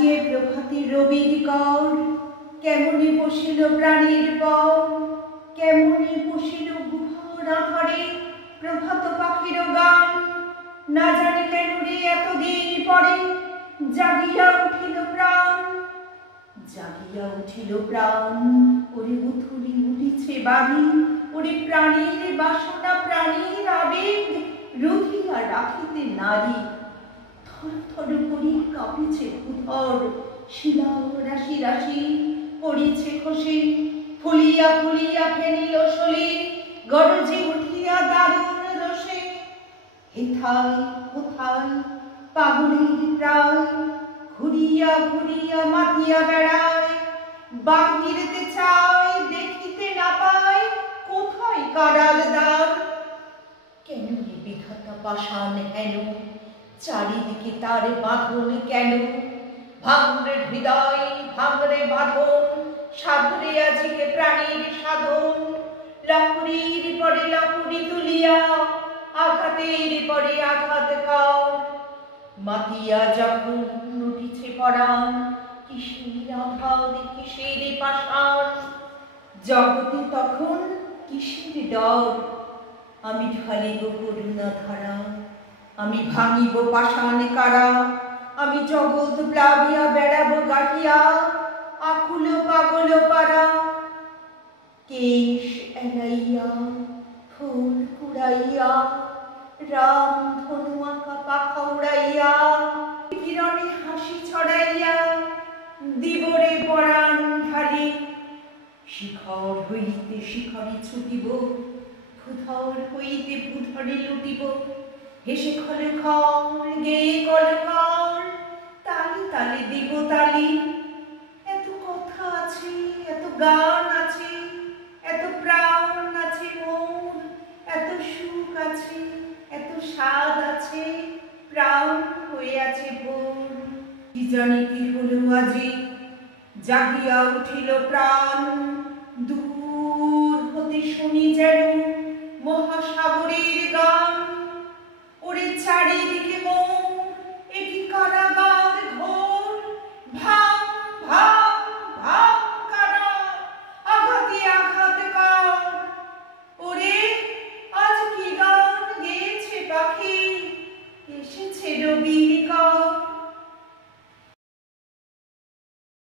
বাজিয়ে প্রভাতে রবির কর, কেমনে বসিল প্রাণীর পর, কেমনে বসিল গুহার আহারে প্রভাত পাখির গান। না জানি কেন রে এতদিন পরে জাগিয়া উঠিল প্রাণ, জাগিয়া উঠিল প্রাণ। ওরে উথুলি উঠিছে বাড়ি, ওরে প্রাণীর বাসনা প্রাণীর আবেগ রুধিয়া রাখিতে নারী। থর থর করি কাঁপিছে ভূধর, শিলা রাশি রাশি পড়িছে খসে, ফুলিয়া ফুলিয়া ফেনিল সলি, গরজে উঠিয়া দারুণ রসে। হেথায় কোথায় পাগলের প্রায়, ঘুরিয়া ঘুরিয়া মাতিয়া বেড়ায়। বাহিরেতে চায় দেখিতে না পায়, কোথায় কারার দ্বার। কেন রে বিধাতা পাষাণ হেন, চারিদিকে তার বাঁধন কেন। ভাঙরে হৃদয় ভাঙরে বাঁধন, সাধরে আজকে প্রাণীর সাধন। লহরীর পরে লহরী তুলিয়া, আঘাতের পরে আঘাত কর। মাতিয়া যখন উঠিছে পরাণ, কিসের আঘাত কিসের পাষাণ। জগতে তখন কিসের ডর, আমি ঢালিব করুণা ধারা, আমি ভাঙিব পাষাণ কারা। আমি জগৎ প্লাবিয়া বেড়াবো গাহিয়া, আকুল পাগল পারা। কেশ এলাইয়া ফুল কুড়াইয়া, রাম ধনু আঁকা পাখা উড়াইয়া, কিরণে হাসি ছড়াইয়া দিবরে পরাণ ঢালি। শিখর হইতে শিখরে ছুটিব, ভূধর হইতে ভূধরে লুটিব। হেসে খলে খল গেয়ে কল কল, তালে তালে দিব তালি। এত কথা আছে, এত গান আছে, এত প্রাণ আছে মোর, এত সুখ আছে, এত স্বাদ আছে, প্রাণ হয়ে আছে ভোর। কি জানি কি হলো আজি, জাগিয়া উঠিল প্রাণ। দূর হতে শুনি যেন মহাসাগরের গান, ওরে চারিদিকে মন